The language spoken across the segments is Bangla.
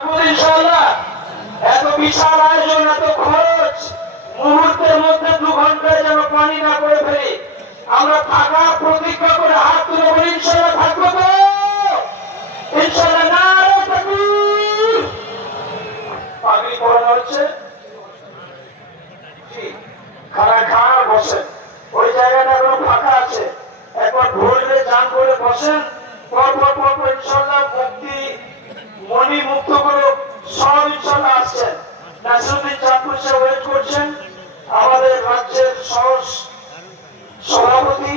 ইনশাআল্লাহ এত বিশাল আয়োজন, এত খরচ, মুহূর্তের মধ্যে 2 ঘন্টায় যেন পানি না করে ফেলি। আমরা থাকা প্রতিজ্ঞা করে হাত তুলে বলি ইনশাআল্লাহ থাকবো তো ইনশাআল্লাহ। নারে তাকবীর। পাগড়ি পরানো হচ্ছে, খানা খান বসেন, ওই জায়গাটা এখনো ফাঁকা আছে, একবার ভোরে যান করে বসেন। পর ইনশাআল্লাহ মুক্তি মনি মুক্ত করে সব ইনশাআল্লাহ আসছেন। নাসিরউদ্দিন চাঁদপুর সাহেব ওয়েট করছেন, আমাদের রাজ্যের সভাপতি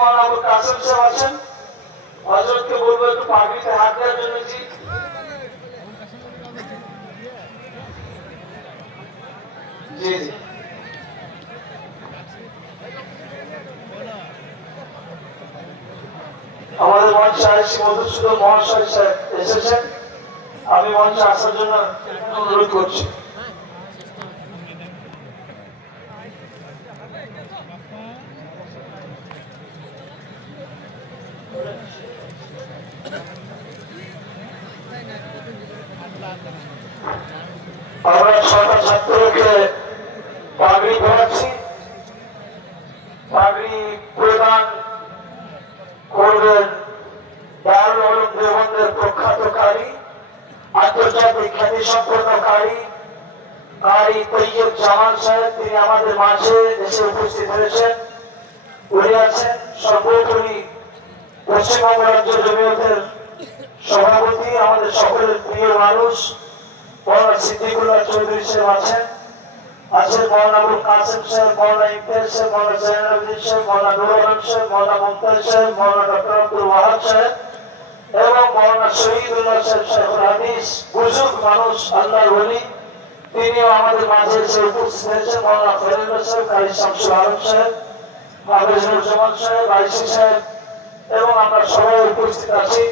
মাওলানা আবুল কাসেম সাহেব আছেন। হযরতকে বলবো একটু পাগড়িতে হাত দেওয়ার জন্য। জি জি আমাদের মঞ্চে আইসি মধুসূদন মহাশয় সাহেব এসেছেন, আমি মঞ্চে আসার জন্য অনুরোধ করছি। আমরা 6টা ছাত্রকে পাগড়ি পরাচ্ছি। পাগড়ি প্রদান করবেন দারুল উলুম দেওবন্দের প্রখ্যাতকারী, আন্তর্জাতিক খ্যাতি সম্পন্ন কারি তৈয়ব জামাল সাহেব। তিনি আমাদের মাঝে এসে উপস্থিত হয়েছেন। উনি আছেন সর্বোপরি পশ্চিমবঙ্গ রাজ্য জমিয়তের সভাপতি, আমাদের সকলের প্রিয় মানুষ মৌলানা সিদ্দিকুল্লাহ চৌধুরী সাহেব আছেন। মৌলানা আবুল কাসেম সাহেব, মৌলানা ইমতিয়াজ সাহেব, মৌলানা জাইনুদ্দিন সাহেব, মৌলানা নুর আলম সাহেব, মৌলানা মুমতাজ সাহেব, মৌলানা ডক্টর আব্দুল ওয়াহাব সাহেব এবং মৌলানা শহীদুল্লাহ সাহেব শাইখুল হাদিস, বুজুর্গ মানুষ, আল্লাহর ওলি, তিনিও আমাদের মাঝে এসে উপস্থিত হয়েছেন। মৌলানা ফরিদুল্লাহ সাহেব, কারি শামসুল আলম সাহেব, হাফেজুল জামান সাহেব, আইসি সাহেব এবং আমরা সবাই উপস্থিত আছি।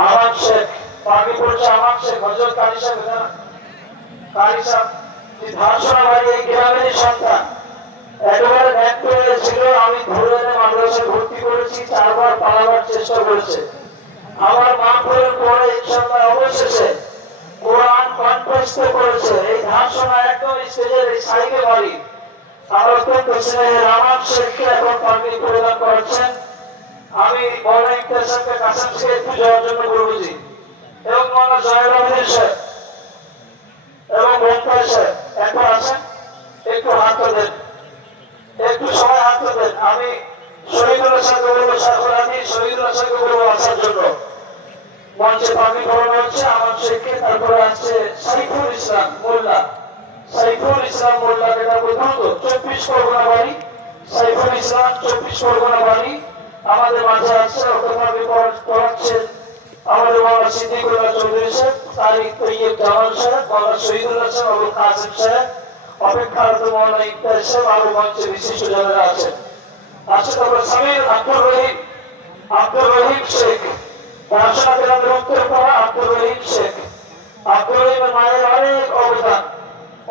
আমার শেখ পাগড়ি পড়ছে, আমার শেখ হযরত কারি সাহেব। কারি সাহেব ধারসোনা বাড়ি, এই গ্রামেরই সন্তান। একেবারে ব্যক্ত হয়েছিল, আমি ধরে এনে মাদ্রাসায় ভর্তি করেছি, 4 বার পালাবার চেষ্টা করেছে। আমার মা পড়ার পরে ইনশাআল্লাহ অবশেষে কোরআন কণ্ঠস্থ করেছে। এই ধারসোনা একদম স্টেজের এই সাইকে বাড়ি। আমার অত্যন্ত স্নেহের আমার শেখকে এখন পাগড়ি প্রদান করেছেন। আমি মৌলানা ইমতিয়াজ সাহেবকে কাসেম থেকে একটু যাওয়ার জন্য বলছি এবং মৌলানা জাইনুদ্দিন সাহেব এবং মুমতাজ সাহেব একবার আসেন, একটু হাত দেন, একটু সবাই হাত দেন। আমি শহীদুল্লাহ সাহেবকে বলবো, শাইখুল হাদিস শহীদুল্লাহ সাহেবকে বলবো আসার জন্য। মঞ্চে পাগড়ি পরানো হচ্ছে আমার শেখকে। তারপরে আসছে সাইফুল ইসলাম মোল্লা, সাইফুল ইসলাম মোল্লা, যেটা দ্রুত 24 পরগনা বাড়ি। সাইফুল ইসলাম 24 পরগনা বাড়ি আমাদের মাঝে আছে। ওখানে পড়াচ্ছেন আমাদের মৌলানা সিদ্দিকুল্লাহ চৌধুরী সাহেব, কারি তৈয়ব জামাল সাহেব, মৌলানা শহীদুল্লাহ সাহেব, আবুল কাসেম সাহেব, অপেক্ষারত মৌলানা ইমতিয়াজ সাহেব, আরো মঞ্চে বিশিষ্ট জনেরা আছেন। তারপরে সামির আব্দুর রহিম শেখ, পড়াশোনা কেন্দ্রের উত্তর পড়া আব্দুর রহিম শেখ। আব্দুর রহিমের মায়ের অনেক অবদান,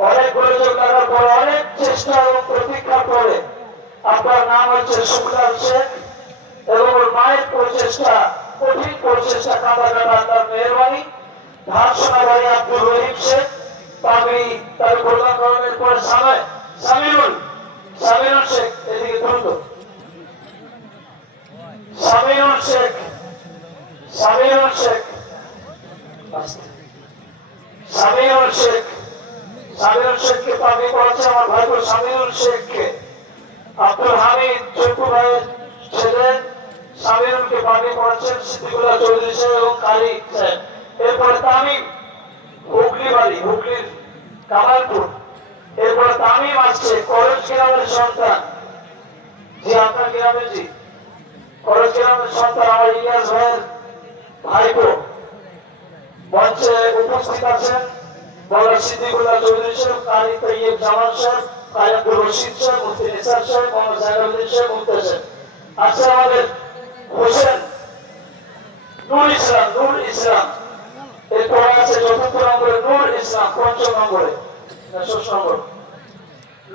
অনেক গোলযোগ লাগার পরে, অনেক চেষ্টা এবং প্রতীক্ষার পরে আপনার নাম হচ্ছে শুক্লাল শেখ এবং ওর মায়ের প্রচেষ্টা, কঠিন প্রচেষ্টা, কাঁদা কাটা আল্লাহর মেহেরবানি। ধারসোনা বাড়ি আব্দুর রহিম শেখ পাগড়ি তার প্রদান করানোর পরে সামিরুল শেখ, এদিকে দ্রুত সামিরুল শেখকে পাগড়ি পড়াচ্ছে আমার ভাইপো সামিরুল শেখকে। আব্দুল হামিদ চট্টু ভাইয়ের ছেলে সামিরুলকে পাগড়ি পড়াচ্ছেন সিদ্দিকুল্লাহ চৌধুরী সাহেব এবং কারি সাহেব। এরপরে তামিম, হুগলির কামালপুর। এরপরে তামিম আসছে করজ গ্রামের সন্তান। জি আপনার গ্রামের, জি করজ গ্রামের সন্তান আমার ইলিয়াস ভাইয়ের ভাইপো। মঞ্চে উপস্থিত আছেন মৌলানা সিদ্দিকুল্লাহ চৌধুরী সাহেব, কারি তৈয়ব জামাল সাহেব, কারি আব্দুর রশিদ সাহেব, মুফতি নিসার সাহেব, মৌলানা জাইনুদ্দিন সাহেব, মুমতাজ সাহেব। আচ্ছা আমাদের ইসলাম, নূর ইসলাম। এরপর আছে চতুর্থ নম্বরে নূর ইসলাম, পঞ্চম নম্বরে না ষষ্ঠ নম্বর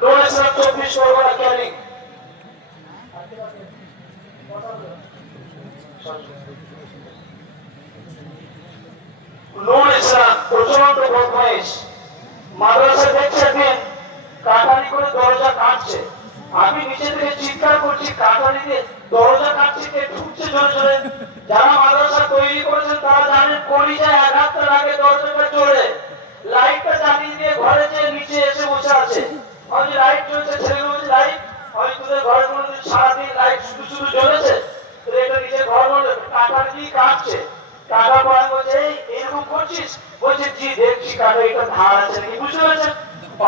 নূর ইসলাম 24 পরগনা ক্যানিং। নূর ইসলাম প্রচন্ড বদমাইশ, মাদ্রাসা দেখছে দিন কাটারি করে দরজা কাটছে, আমি নিচে থেকে চিৎকার করছি কাটারি দিয়ে দরজা কাটছে, কে ঢুকছে জোরে জোরে। যারা মাদ্রাসা তৈরি করেছেন তারা জানেন কলিজায় আঘাতটা লাগে দরজাটা জোরে। লাইটটা জ্বালিয়ে দিয়ে ঘরে যে নিচে এসে বসে আছে, হয়তো লাইট জ্বলছে, ছেলেগুলো বলছে লাইট হয়তো তোদের ঘরের মধ্যে সারাদিন লাইট শুধু শুধু জ্বলেছে, তো এটা নিজে ঘর মধ্যে কাটারি দিয়ে কাটছে। কাটা পড়া বলছে এই এরকম করছিস, বলছে জি দেখছি কাটা এটা ধার আছে নাকি, বুঝতে পেরেছেন?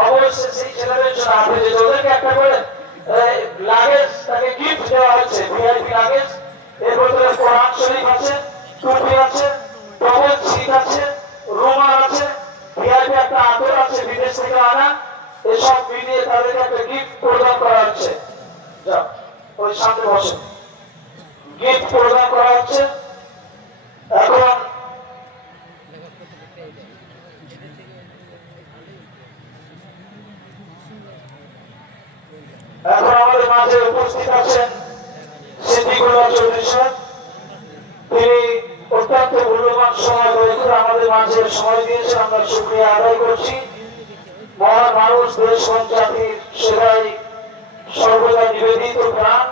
অবশ্যই সেই ছেলেদের জন্য আপনি যে ওদেরকে একটা করে লাগেজ তাকে গিফট দেওয়া হচ্ছে, ভিআইপি লাগেজ। এর ভিতরে কোরআন শরীফ আছে, টুপি আছে, টবল ছিট আছে, রুমাল আছে, ভিআইপি একটা আতর আছে বিদেশ থেকে আনা, এসব মিলিয়ে তাদেরকে একটা গিফট প্রদান করা হচ্ছে। যাও ওই সামনে বসে, গিফট প্রদান করা হচ্ছে। এখন এখন আমাদের মাঝে উপস্থিত আছেন সিদ্দিকুল্লাহ চৌধুরী সাহেব। তিনি অত্যন্ত মূল্যবান সময় রয়েছে আমাদের মাঝে সময় দিয়েছেন, আমরা শুকরিয়া আদায় করছি। মহান মানুষ, দেশ ও জাতির সেবায় সর্বদা নিবেদিত প্রাণ,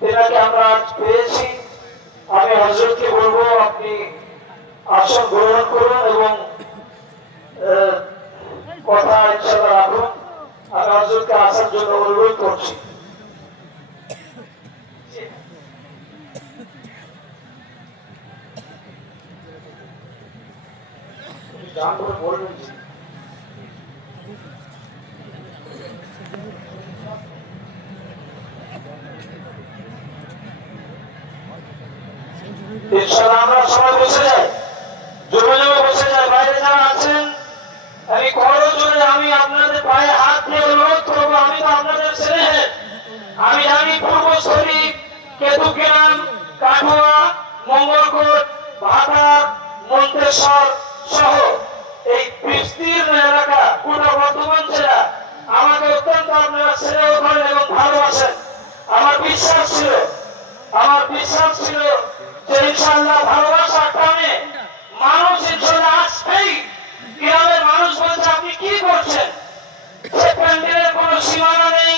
তেনাকে আমরা আজ পেয়েছি। আমি হযরতকে বলবো আপনি আসন গ্রহণ করুন এবং কথা ইনশাআল্লাহ রাখুন। আমি হযরতকে আসার জন্য অনুরোধ করছি। গান করে বলবেন ইনশাআল্লাহ। আমরা সবাই বসে যাই, জমে জমে বসে যাই। বাইরে যারা আছেন আমি করজোরে আমি আপনাদের পায়ে হাত দিয়ে অনুরোধ করবো, আমি তো আপনাদের ছেলে, আমি জানি পূর্বস্থলী, কেতুগ্রাম, কাঠুয়া, মঙ্গলকোট, ভাতার, মন্তেশ্বর সহ এই বিস্তীর্ণ এলাকা গোটা বর্ধমান জেলা আমাকে অত্যন্ত আপনারা স্নেহ করেন এবং ভালোবাসেন। আমার বিশ্বাস ছিল যে ইনশাআল্লাহ ভালোবাসার টানে মানুষ ইনশাআল্লাহ আসবেই। গ্রামের মানুষ বলছে আপনি কি করছেন, সে প্যান্ডেলের কোন সীমানা নেই,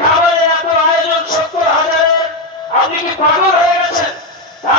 খাবারের এত আয়োজন 70,000-এর, আপনি কি পাগল হয়ে